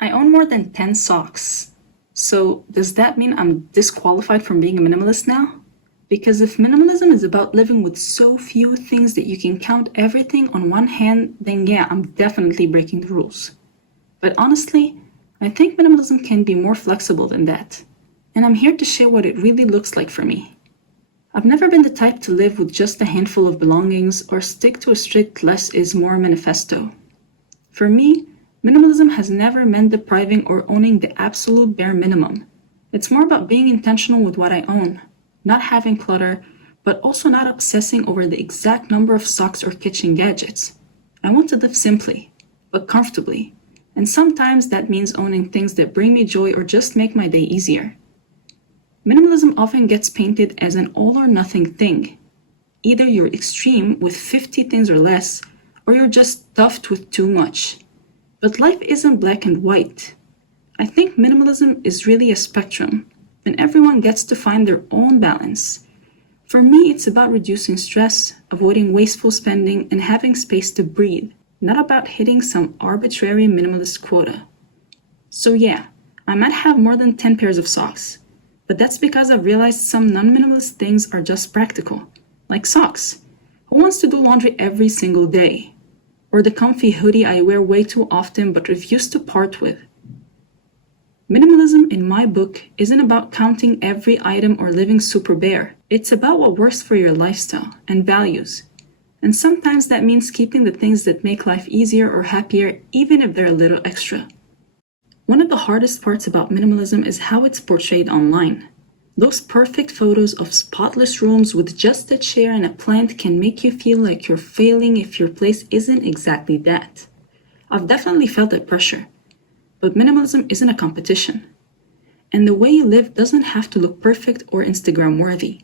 I own more than 10 socks. So does that mean I'm disqualified from being a minimalist now? Because if minimalism is about living with so few things that you can count everything on one hand, then yeah, I'm definitely breaking the rules. But honestly, I think minimalism can be more flexible than that. And I'm here to share what it really looks like for me. I've never been the type to live with just a handful of belongings or stick to a strict less is more manifesto. For me, minimalism has never meant depriving or owning the absolute bare minimum. It's more about being intentional with what I own, not having clutter, but also not obsessing over the exact number of socks or kitchen gadgets. I want to live simply, but comfortably, and sometimes that means owning things that bring me joy or just make my day easier. Minimalism often gets painted as an all-or-nothing thing. Either you're extreme with 50 things or less, or you're just stuffed with too much. But life isn't black and white. I think minimalism is really a spectrum, and everyone gets to find their own balance. For me, it's about reducing stress, avoiding wasteful spending, and having space to breathe, not about hitting some arbitrary minimalist quota. So yeah, I might have more than 10 pairs of socks, but that's because I've realized some non-minimalist things are just practical, like socks. Who wants to do laundry every single day? Or the comfy hoodie I wear way too often but refuse to part with. Minimalism in my book isn't about counting every item or living super bare. It's about what works for your lifestyle and values. And sometimes that means keeping the things that make life easier or happier, even if they're a little extra. One of the hardest parts about minimalism is how it's portrayed online. Those perfect photos of spotless rooms with just a chair and a plant can make you feel like you're failing if your place isn't exactly that. I've definitely felt that pressure. But minimalism isn't a competition. And the way you live doesn't have to look perfect or Instagram worthy.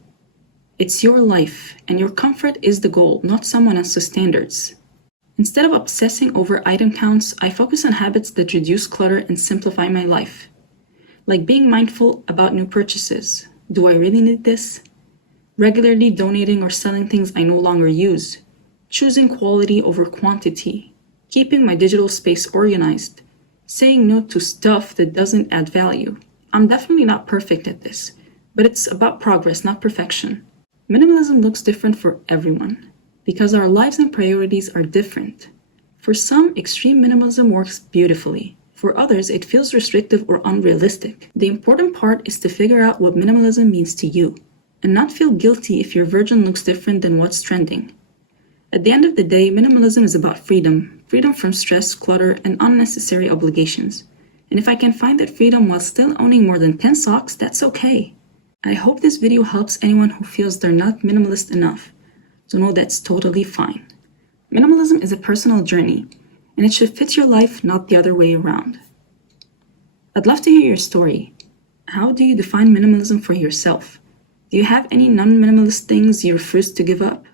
It's your life, and your comfort is the goal, not someone else's standards. Instead of obsessing over item counts, I focus on habits that reduce clutter and simplify my life. Like being mindful about new purchases. Do I really need this? Regularly donating or selling things I no longer use. Choosing quality over quantity. Keeping my digital space organized. Saying no to stuff that doesn't add value. I'm definitely not perfect at this, but it's about progress, not perfection. Minimalism looks different for everyone, because our lives and priorities are different. For some, extreme minimalism works beautifully. For others, it feels restrictive or unrealistic. The important part is to figure out what minimalism means to you, and not feel guilty if your version looks different than what's trending. At the end of the day, minimalism is about freedom from stress, clutter, and unnecessary obligations. And if I can find that freedom while still owning more than 10 socks, that's okay. I hope this video helps anyone who feels they're not minimalist enough to know that's totally fine. Minimalism is a personal journey, and it should fit your life, not the other way around. I'd love to hear your story. How do you define minimalism for yourself? Do you have any non-minimalist things you refuse to give up?